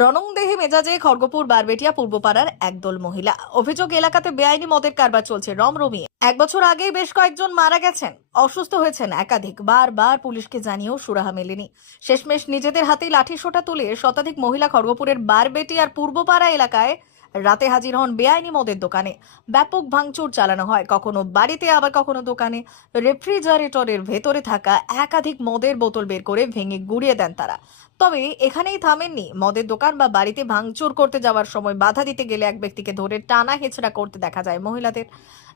রণংদেহী মেজাজে খড়গপুর, বারবেটিয়া, পূর্বপাড়ার একদল মহিলা। অভিযোগ, এলাকাতে বেআইনি মদের কারবার চলছে রমরমিয়ে এক বছর আগে বেশ কয়েকজন মারা গেছেন, অসুস্থ হয়েছেন একাধিক। বারবার পুলিশকে জানিয়েও সুরাহা মেলেনি। শেষমেশ নিজেদের হাতেই লাঠি সোটা তুলে শতাধিক মহিলা খড়গপুরের বারবেটিয়ার পূর্বপাড়া এলাকায় রাতে হাজির হন বেআইনি মদের দোকানে। ব্যাপক ভাঙচুর চালানো হয়। কখনো বাড়িতে, আবার কখনো দোকানে। রেফ্রিজারেটরের ভেতরে থাকা একাধিক মদের বোতল বের করে ভেঙে গুড়িয়ে দেন তারা। তবে এখানেই থামেননি। মদের দোকান বা বাড়িতে ভাঙচুর করতে যাওয়ার সময় বাধা দিতে গেলে এক ব্যক্তিকে ধরে টানা হেঁচড়া করতে দেখা যায় মহিলাদের।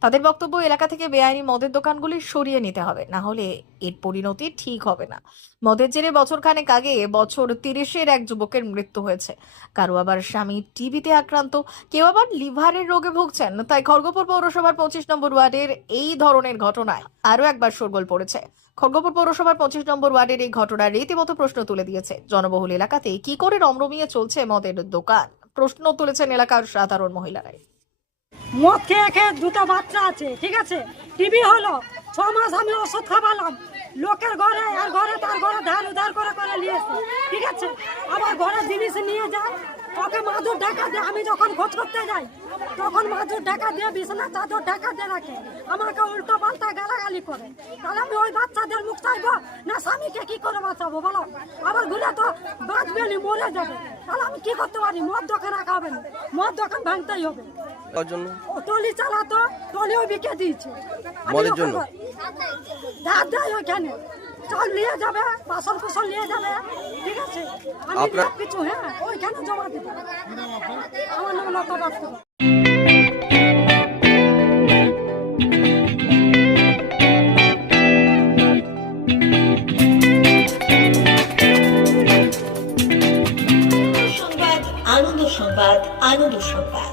তাদের বক্তব্য, এলাকা থেকে বেআইনি মদের দোকানগুলি সরিয়ে নিতে হবে। না হলে এর পরিণতি ঠিক হবে না। মদের জেরে বছরখানেক আগে বছর তিরিশের এক যুবকের মৃত্যু হয়েছে। কারও আবার স্বামী টিভিতে আক্রান্ত কেউ আবার লিভারের রোগে ভুগছেন, তাই খড়গপুর পৌরসভার পঁচিশ নম্বর ওয়ার্ডের এই ধরনের ঘটনায় আরও একবার শোরগোল পড়েছে। খড়গপুর পৌরসভার পঁচিশ নম্বর ওয়ার্ডের এই ঘটনা রীতিমতো প্রশ্ন তুলে দিয়েছে। জনবহুল এলাকাতে কি করে রমরমিয়ে চলছে মদের দোকান? প্রশ্ন তুলেছেন এলাকার সাধারণ মহিলারাই। মদ খেয়ে খেয়ে দুটো বাচ্চা আছে, ঠিক আছে? টিভি হলো, ছ মাস আমি ওষুধ খাওয়ালাম লোকের ঘরে, আর ঘরে তার ঘরে ধার উধার করে করে নিয়েছে ঠিক আছে? আবার ঘরে জিনিস নিয়ে যায় ওকে মাদুর ঢাকা দিয়ে আমি যখন খোঁজ করতে যাই তখন মাদুর ঢাকা দিয়ে বিছানা চাদর ঢাকা দিয়ে রাখে। আমাকে উল্টো পাল্টা গালাগালি করে। তাহলে আমি ওই বাচ্চাদের মুখ চাইব? না স্বামীকে কি করে বাঁচাবো বলো? আবার ঘুরে তো বাঁচবে নি মরে যাবে। তাহলে আমি কি করতে পারি? মদ দোকান রাখা হবে না। মদ দোকান ভাঙতেই হবে। টলি চালাতো টলিও বিকে দিয়েছে। দেয় ওইখানে চাল নিয়ে যাবে বাসন কুসন নিয়ে যাবে ঠিক আছে? আমি কিছু হ্যাঁ ওইখানে জমা আমার নাম লতা সংবাদ আনন্দ সংবাদ আনন্দ সংবাদ।